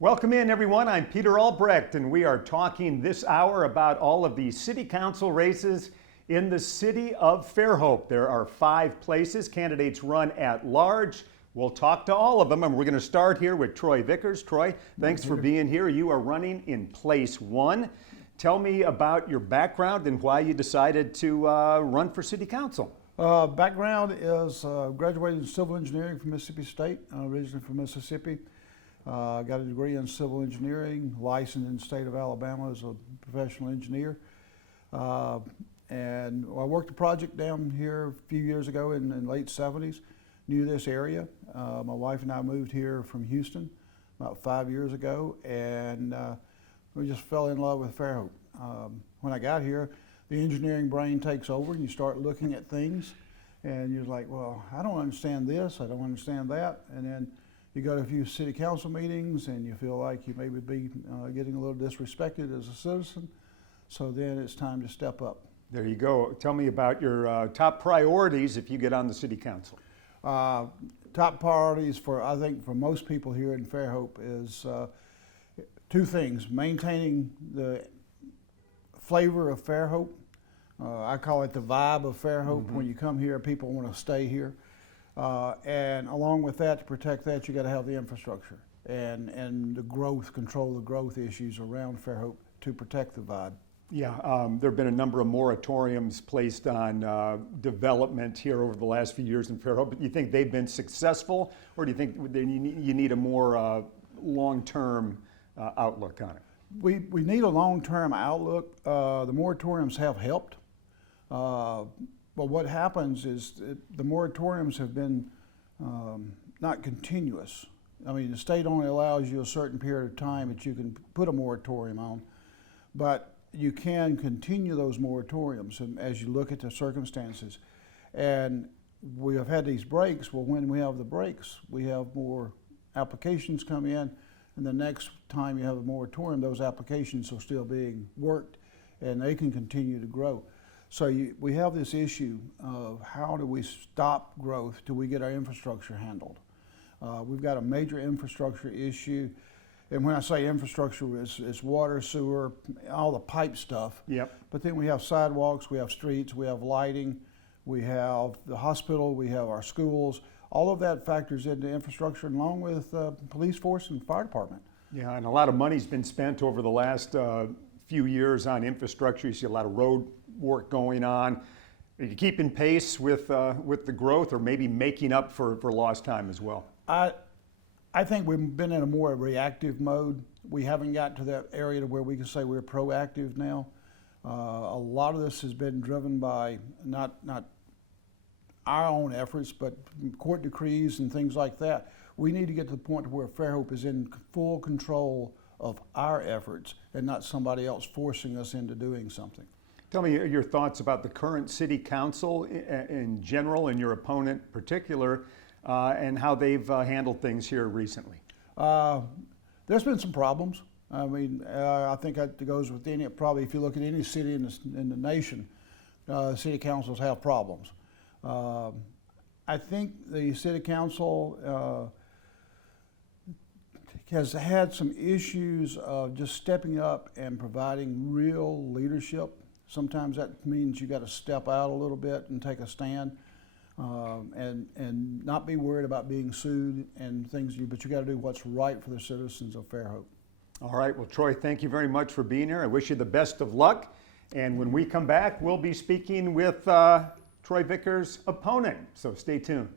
Welcome in, everyone. I'm Peter Albrecht, and we are talking this hour about all of the city council races in the city of Fairhope. There are 5 places. Candidates run at large. We'll talk to all of them, and we're going to start here with Troy Vickers. Troy, thanks for being here. You are running in place 1. Tell me about your background and why you decided to run for city council. Background is graduated in civil engineering from Mississippi State, originally from Mississippi. Got a degree in civil engineering, licensed in the state of Alabama as a professional engineer. And I worked a project down here a few years ago in the late 70s, knew this area. My wife and I moved here from Houston about 5 years ago, and we just fell in love with Fairhope. When I got here, the engineering brain takes over and you start looking at things and you're like, well, I don't understand this, I don't understand that. And then you go to a few city council meetings and you feel like you maybe be getting a little disrespected as a citizen. So then it's time to step up. There you go. Tell me about your top priorities if you get on the city council. Top priorities I think for most people here in Fairhope is 2 things: maintaining the flavor of Fairhope. I call it the vibe of Fairhope. Mm-hmm. When you come here, people want to stay here. And along with that, to protect that, you got to have the infrastructure and the growth, control the growth issues around Fairhope to protect the vibe. Yeah, there have been a number of moratoriums placed on development here over the last few years in Fairhope. You think they've been successful, or do you think you need a more long-term outlook on it? We need a long-term outlook. The moratoriums have helped. But what happens is the moratoriums have been not continuous. I mean, the state only allows you a certain period of time that you can put a moratorium on, but you can continue those moratoriums as you look at the circumstances. And we have had these breaks. Well, when we have the breaks, we have more applications come in, and the next time you have a moratorium, those applications are still being worked and they can continue to grow. So we have this issue of how do we stop growth till we get our infrastructure handled. We've got a major infrastructure issue. And when I say infrastructure, it's water, sewer, all the pipe stuff. Yep. But then we have sidewalks, we have streets, we have lighting, we have the hospital, we have our schools. All of that factors into infrastructure, along with police force and fire department. Yeah, and a lot of money's been spent over the last few years on infrastructure. You see a lot of road work going on. Are you keeping pace with the growth, or maybe making up for lost time as well? I think we've been in a more reactive mode. We haven't got to that area to where we can say we're proactive now. A lot of this has been driven by not our own efforts, but court decrees and things like that. We need to get to the point where Fairhope is in full control of our efforts and not somebody else forcing us into doing something. Tell me your thoughts about the current city council in general and your opponent in particular, and how they've handled things here recently. There's been some problems. I mean, I think that goes with probably if you look at any city in the nation, city councils have problems. I think the city council has had some issues of just stepping up and providing real leadership. Sometimes that means you got to step out a little bit and take a stand, and not be worried about being sued and things. But you got to do what's right for the citizens of Fairhope. All right. Well, Troy, thank you very much for being here. I wish you the best of luck. And when we come back, we'll be speaking with Troy Vickers' opponent. So stay tuned.